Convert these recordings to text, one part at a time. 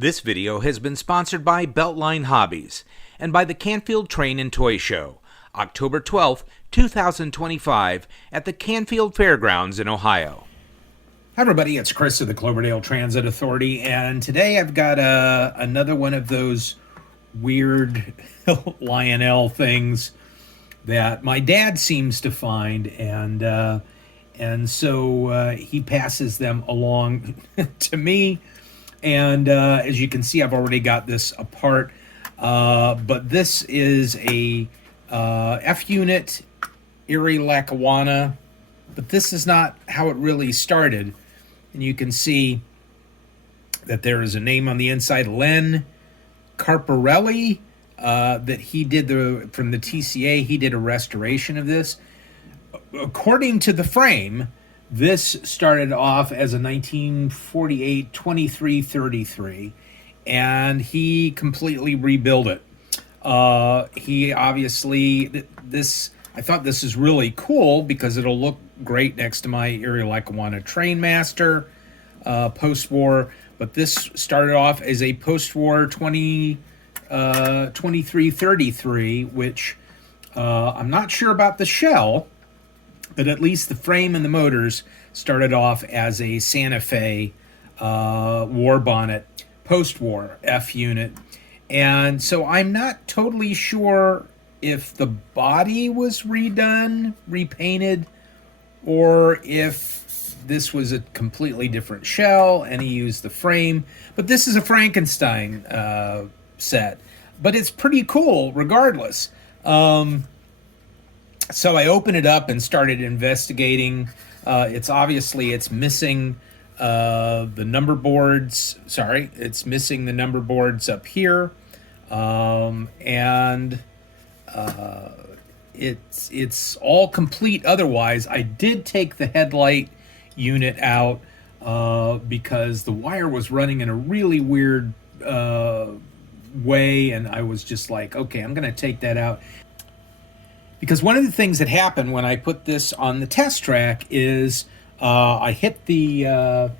This video has been sponsored by Beltline Hobbies and by the Canfield Train and Toy Show, October 12, 2025, at the Canfield Fairgrounds in Ohio. Hi everybody, it's Chris of the Cloverdale Transit Authority, and today I've got another one of those weird Lionel things that my dad seems to find, and so he passes them along to me. And as you can see, I've already got this apart, but this is a F-unit Erie Lackawanna, but this is not how it really started. And you can see that there is a name on the inside, Len Carparelli, that he did from the TCA. He did a restoration of this. According to the frame, this started off as a 1948 2333, and he completely rebuilt it. He obviously, I thought this is really cool because it'll look great next to my Erie Lackawanna Trainmaster post-war, but this started off as a post-war 2333, which I'm not sure about the shell, but at least the frame and the motors started off as a Santa Fe war bonnet post-war F unit. And so I'm not totally sure if the body was redone, repainted, or if this was a completely different shell and he used the frame. But this is a Frankenstein set. But it's pretty cool regardless. So I opened it up and started investigating. It's missing the number boards. Sorry, it's missing the number boards up here, and it's all complete. Otherwise, I did take the headlight unit out because the wire was running in a really weird way, and I was just like, okay, I'm going to take that out. Because one of the things that happened when I put this on the test track is I hit the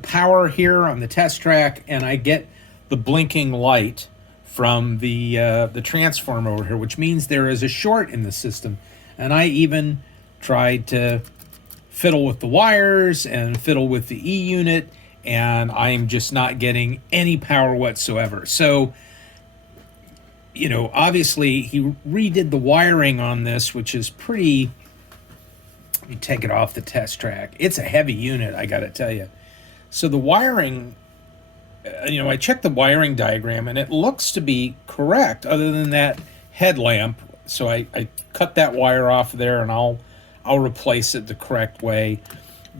power here on the test track, and I get the blinking light from the transformer over here, which means there is a short in the system. And I even tried to fiddle with the wires and fiddle with the E unit, and I am just not getting any power whatsoever. So, you know, obviously he redid the wiring on this, which is pretty. Let me take it off the test track. It's a heavy unit, I got to tell you. So the wiring, I checked the wiring diagram, and it looks to be correct, other than that headlamp. So I cut that wire off there, and I'll replace it the correct way.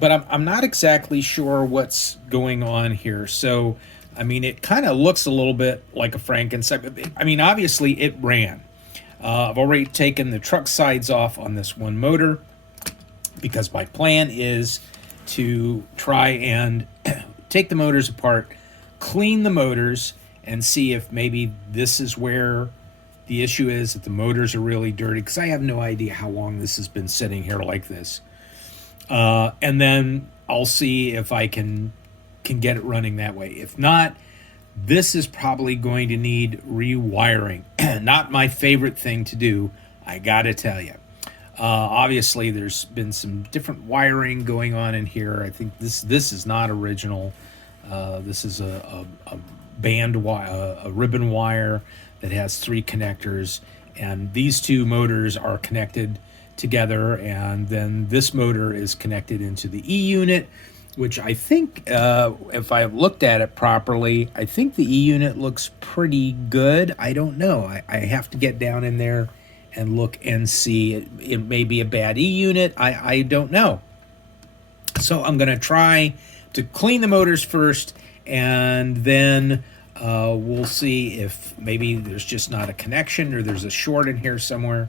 But I'm not exactly sure what's going on here. So, I mean, it kind of looks a little bit like a Frankenstein. I mean, obviously it ran. I've already taken the truck sides off on this one motor because my plan is to try and take the motors apart, clean the motors, and see if maybe this is where the issue is, that the motors are really dirty, because I have no idea how long this has been sitting here like this. And then I'll see if I can get it running that way. If not, this is probably going to need rewiring. Not my favorite thing to do, I gotta tell you. Obviously, there's been some different wiring going on in here. I think this is not original. This is a band wire, a ribbon wire that has 3 connectors, and these 2 motors are connected together, and then this motor is connected into the E unit, which I think, if I've looked at it properly, I think the E unit looks pretty good. I don't know. I have to get down in there and look and see. It may be a bad E unit. I don't know. So I'm going to try to clean the motors first, and then we'll see if maybe there's just not a connection or there's a short in here somewhere,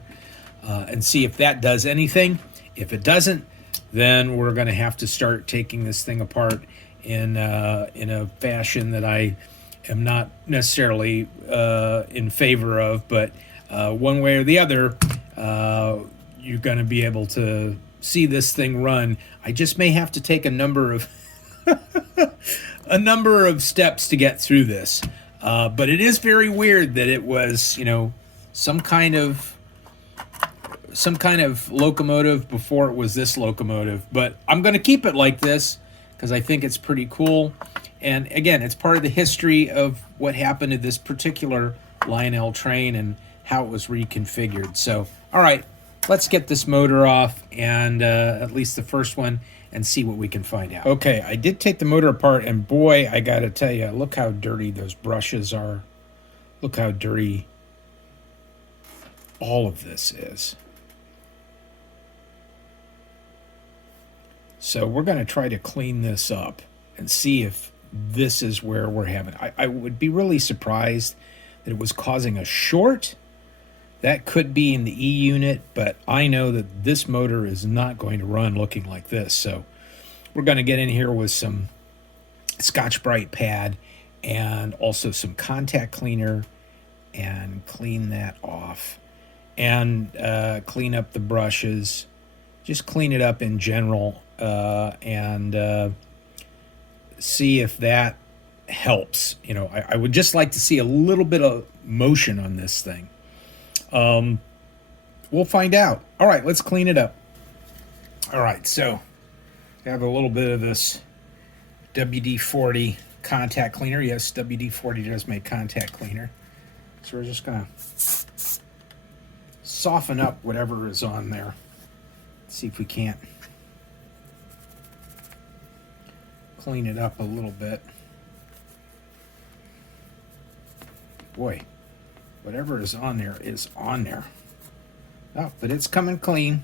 and see if that does anything. If it doesn't, then we're going to have to start taking this thing apart in a fashion that I am not necessarily in favor of, but one way or the other, you're going to be able to see this thing run. I just may have to take a number of a number of steps to get through this. But it is very weird that it was, some kind of locomotive before it was this locomotive. But I'm going to keep it like this because I think it's pretty cool. And again, it's part of the history of what happened to this particular Lionel train and how it was reconfigured. So, all right, let's get this motor off, and at least the first one, and see what we can find out. Okay, I did take the motor apart, and boy, I got to tell you, look how dirty those brushes are. Look how dirty all of this is. So we're going to try to clean this up and see if this is where we're having. I would be really surprised that it was causing a short. That could be in the E unit, but I know that this motor is not going to run looking like this. So we're going to get in here with some Scotch-Brite pad and also some contact cleaner and clean that off. And clean up the brushes. Just clean it up in general and see if that helps. I would just like to see a little bit of motion on this thing. We'll find out. All right, let's clean it up. All right, so I have a little bit of this WD-40 contact cleaner. Yes, WD-40 does make contact cleaner. So we're just going to soften up whatever is on there. See if we can't clean it up a little bit. Boy, whatever is on there is on there. Oh, but it's coming clean.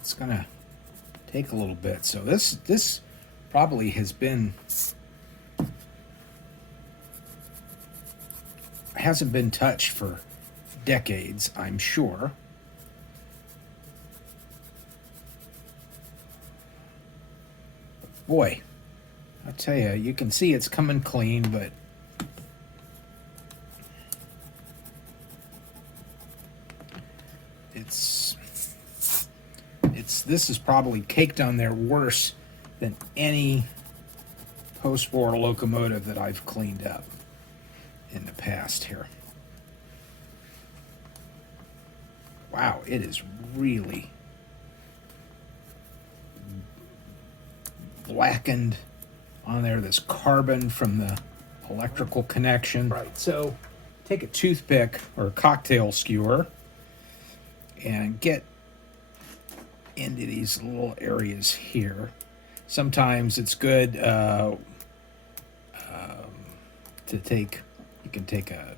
It's gonna take a little bit. So this probably hasn't been touched for decades, I'm sure. Boy, I'll tell you, you can see it's coming clean, but this is probably caked on there worse than any post-war locomotive that I've cleaned up in the past here. Wow, it is really blackened on there. This carbon from the electrical connection. Right, so take a toothpick or a cocktail skewer and get into these little areas here. Sometimes it's good to take, you can take a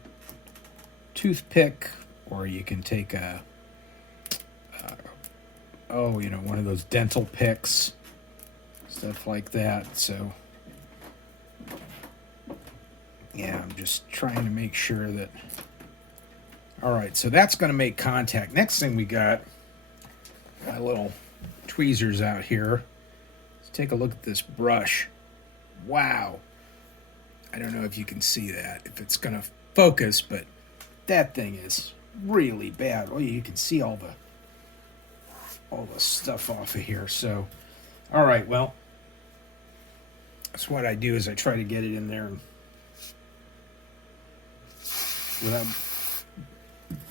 toothpick, or you can take a one of those dental picks, stuff like that. So yeah, I'm just trying to make sure that. All right, so that's going to make contact. Next thing we got little tweezers out here. Let's take a look at this brush. Wow. I don't know if you can see that, if it's going to focus, but that thing is really bad. Oh, you can see all the stuff off of here. So, all right, well, that's what I do is I try to get it in there without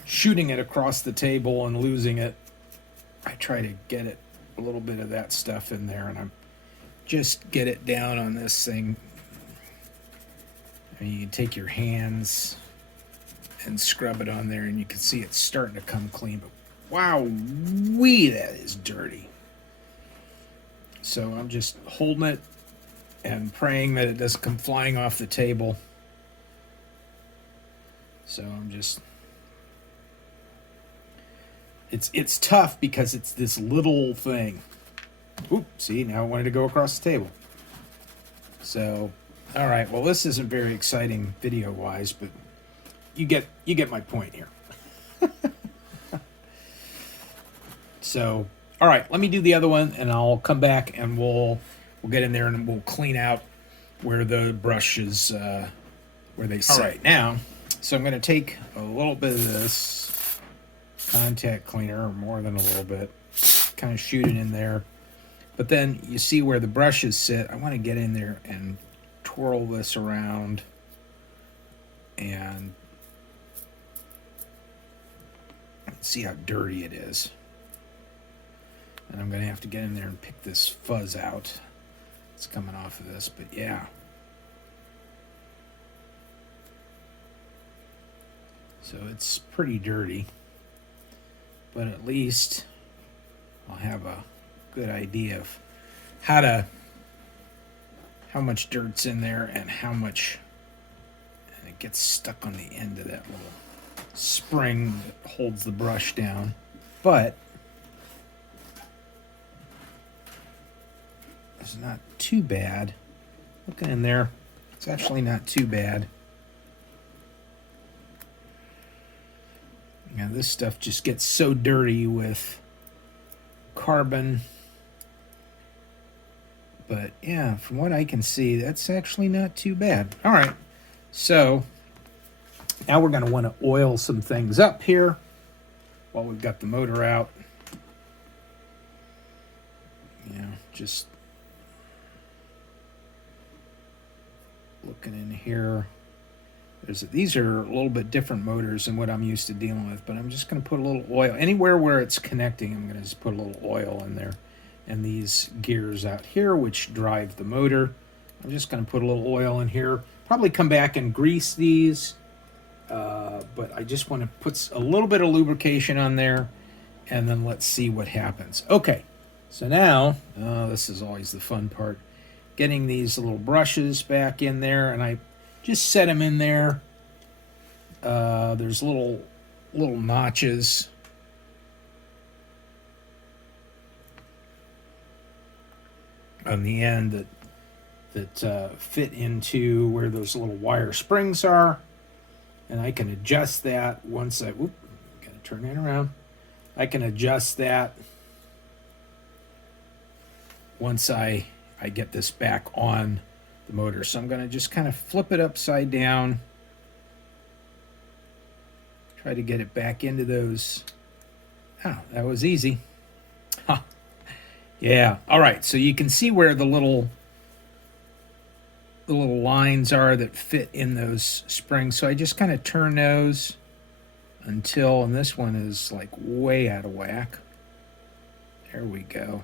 shooting it across the table and losing it. I try to get it, a little bit of that stuff in there, and I'm just get it down on this thing. And you can take your hands and scrub it on there, and you can see it's starting to come clean. But wow, that is dirty. So I'm just holding it and praying that it doesn't come flying off the table. So I'm just. It's tough because it's this little thing. Oop, see, now I wanted to go across the table. So, all right, well, this isn't very exciting video-wise, but you get my point here. So, all right, let me do the other one, and I'll come back, and we'll get in there, and we'll clean out where the brushes, where they sit. All right, now, so I'm going to take a little bit of this contact cleaner, or more than a little bit, kind of shoot it in there, But then you see where the brushes sit. I want to get in there and twirl this around and see how dirty it is. And I'm going to have to get in there and pick this fuzz out. It's coming off of this, but yeah. So it's pretty dirty, but at least I'll have a good idea of how much dirt's in there and how much, and it gets stuck on the end of that little spring that holds the brush down. But it's not too bad. Looking in there, it's actually not too bad. Now this stuff just gets so dirty with carbon. But yeah, from what I can see, that's actually not too bad. All right, so now we're going to want to oil some things up here while we've got the motor out. You know, just looking in here. These are a little bit different motors than what I'm used to dealing with, but I'm just going to put a little oil. Anywhere where it's connecting, I'm going to just put a little oil in there. And these gears out here, which drive the motor, I'm just going to put a little oil in here. Probably come back and grease these, but I just want to put a little bit of lubrication on there, and then let's see what happens. Okay, so now, this is always the fun part, getting these little brushes back in there, and I just set them in there. There's little notches. On the end that fit into where those little wire springs are, and I can adjust that once I gotta turn that around. I can adjust that once I get this back on the motor. So I'm going to just kind of flip it upside down, try to get it back into those. Oh, that was easy. Huh. Yeah. All right. So you can see where the little lines are that fit in those springs. So I just kind of turn those until, and this one is like way out of whack. There we go.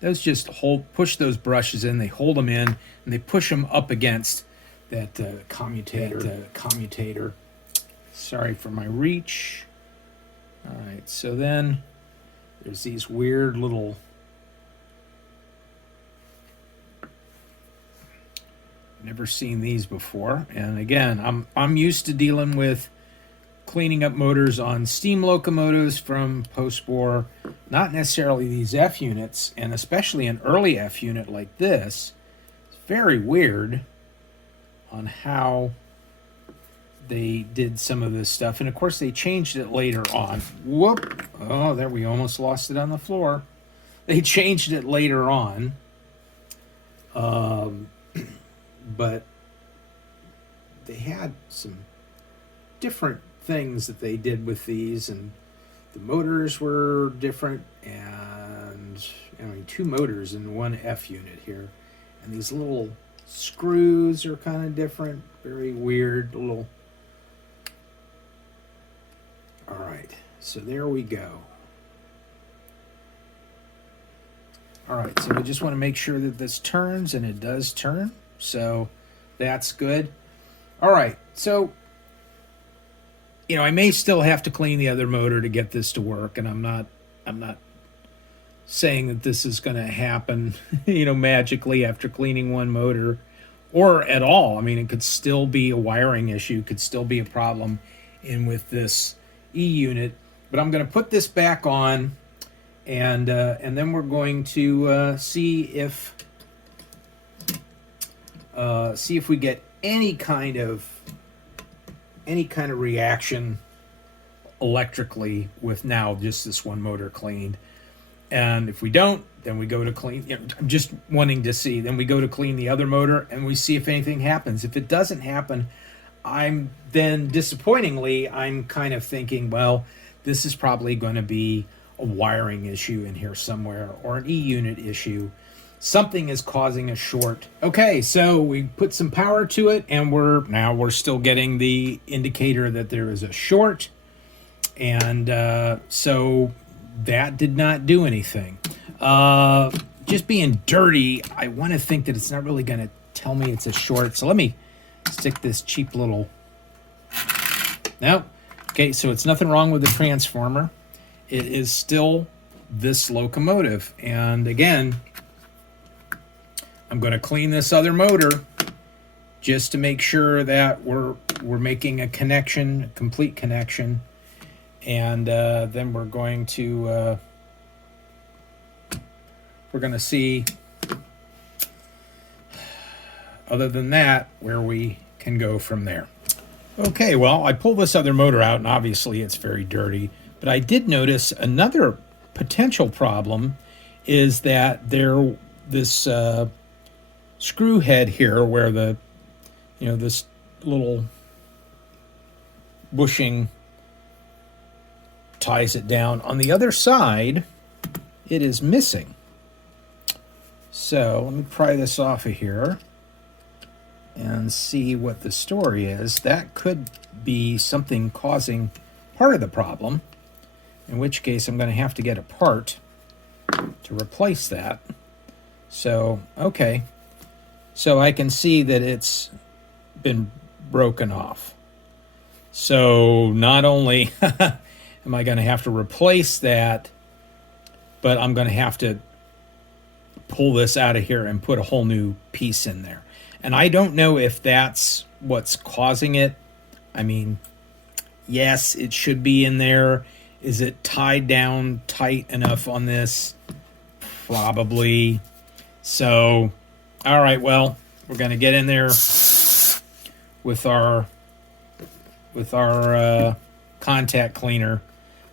Those just push those brushes in. They hold them in, and they push them up against that commutator. Sorry for my reach. All right. So then there's these weird little never seen these before. And again, I'm used to dealing with cleaning up motors on steam locomotives from post-war, not necessarily these F units, and especially an early F unit like this. It's very weird on how they did some of this stuff. And of course they changed it later on. Whoop. Oh, there, we almost lost it on the floor. They changed it later on. But they had some different things that they did with these, and the motors were different, and I mean, two motors in one F unit here, and these little screws are kind of different, very weird little. All right, so there we go. All right, so we just want to make sure that this turns, and it does turn, so that's good. All right, so you know, I may still have to clean the other motor to get this to work, and I'm not saying that this is going to happen, you know, magically after cleaning one motor, or at all. I mean, it could still be a wiring issue, could still be a problem with this E unit. But I'm going to put this back on, and then we're going to see if we get any kind of reaction electrically with now just this one motor cleaned. And if we don't, then we go to clean, you know, I'm just wanting to see, then we go to clean the other motor and we see if anything happens. If it doesn't happen, disappointingly, I'm kind of thinking, well, this is probably going to be a wiring issue in here somewhere, or an E-unit issue. Something is causing a short. Okay, so we put some power to it, and we're still getting the indicator that there is a short, and so that did not do anything. Just being dirty, I want to think that it's not really going to tell me it's a short. So let me stick this cheap little. No, okay, so it's nothing wrong with the transformer. It is still this locomotive, and again, I'm going to clean this other motor just to make sure that we're making a connection, a complete connection, and then we're going to see, other than that, where we can go from there. Okay, well, I pulled this other motor out, and obviously it's very dirty, but I did notice another potential problem is that this screw head here, where this little bushing ties it down, on the other side it is missing. So let me pry this off of here and see what the story is. That could be something causing part of the problem, in which case I'm going to have to get a part to replace that. So, okay. So I can see that it's been broken off. So not only am I going to have to replace that, but I'm going to have to pull this out of here and put a whole new piece in there. And I don't know if that's what's causing it. I mean, yes, it should be in there. Is it tied down tight enough on this? Probably. So, all right, well, we're going to get in there with our contact cleaner,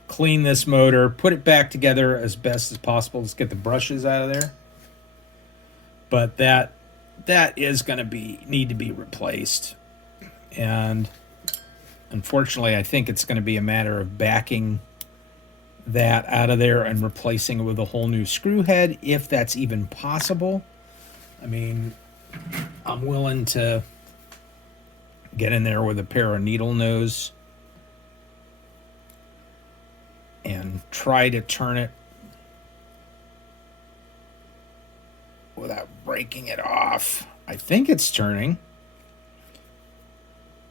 clean this motor, put it back together as best as possible. Let's get the brushes out of there. But that is going to need to be replaced. And unfortunately, I think it's going to be a matter of backing that out of there and replacing it with a whole new screw head, if that's even possible. I mean, I'm willing to get in there with a pair of needle nose and try to turn it without breaking it off. I think it's turning.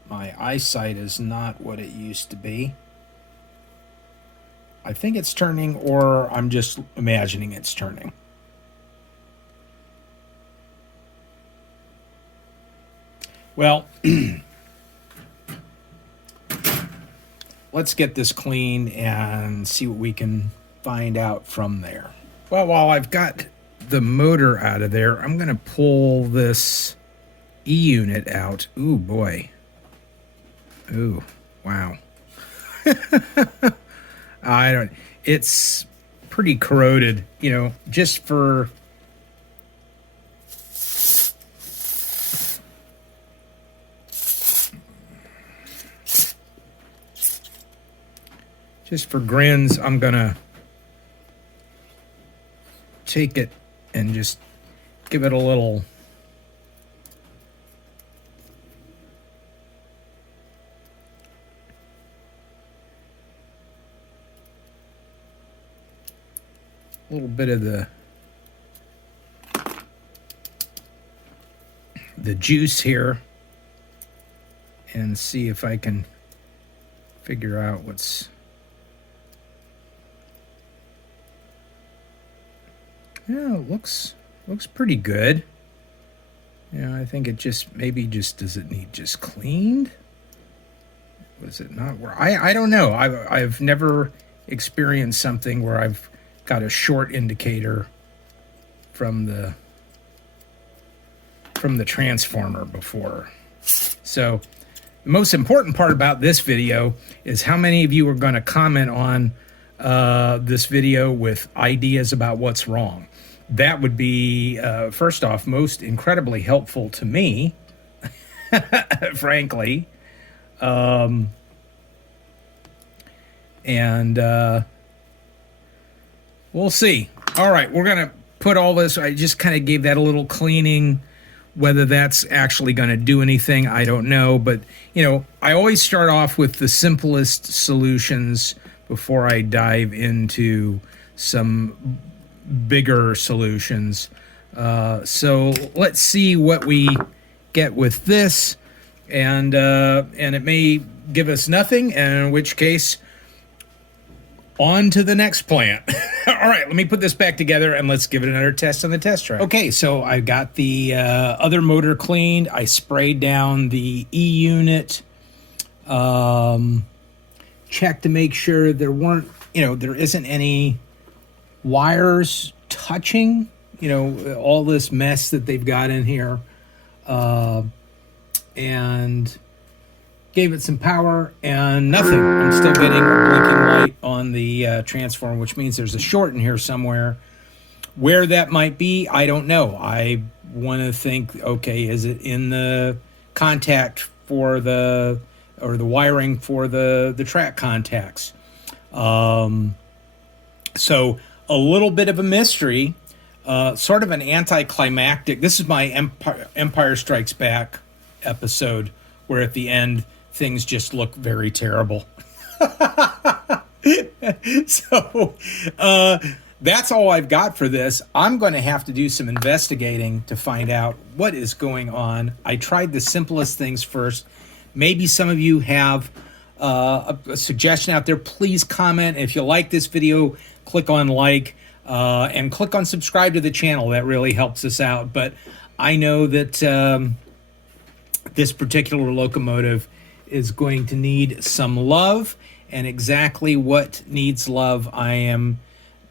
My eyesight is not what it used to be. I think it's turning, or I'm just imagining it's turning. Well, let's get this clean and see what we can find out from there. Well, while I've got the motor out of there, I'm going to pull this E-unit out. Ooh, boy. Ooh, wow. It's pretty corroded, just for grins, I'm gonna take it and just give it a little bit of the juice here and see if I can figure out what's. Yeah, it looks pretty good. Yeah, I think it does it need just cleaned? Was it not where I don't know. I've never experienced something where I've got a short indicator from the transformer before. So the most important part about this video is how many of you are going to comment on this video with ideas about what's wrong. That would be, first off, most incredibly helpful to me, frankly. We'll see. All right, we're going to put all this. I just kind of gave that a little cleaning. Whether that's actually going to do anything, I don't know. But, you know, I always start off with the simplest solutions before I dive into some bigger solutions. So let's see what we get with this. And it may give us nothing, and in which case, on to the next plant. All right, let me put this back together and let's give it another test on the test track. Okay, so I got the other motor cleaned. I sprayed down the E-unit. Checked to make sure there weren't, there isn't any wires touching, all this mess that they've got in here. And gave it some power and nothing. I'm still getting a blinking light on the transformer, which means there's a short in here somewhere. Where that might be, I don't know. I want to think, okay, is it in the contact for the wiring for the track contacts? So a little bit of a mystery, sort of an anticlimactic. This is my Empire Strikes Back episode, where at the end things just look very terrible. So that's all I've got for this. I'm going to have to do some investigating to find out what is going on. I tried the simplest things first. Maybe some of you have a suggestion out there. Please comment. If you like this video, click on like and click on subscribe to the channel. That really helps us out. But I know that this particular locomotive is going to need some love, and exactly what needs love, I am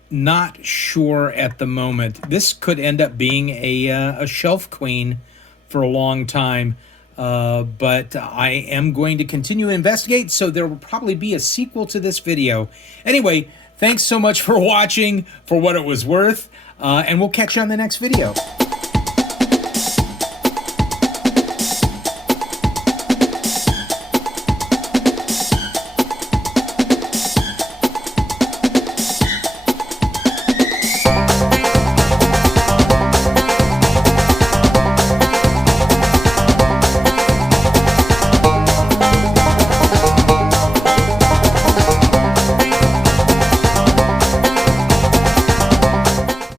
not sure at the moment. This could end up being a shelf queen for a long time, but I am going to continue to investigate, so there will probably be a sequel to this video. Anyway, thanks so much for watching, for what it was worth, and we'll catch you on the next video.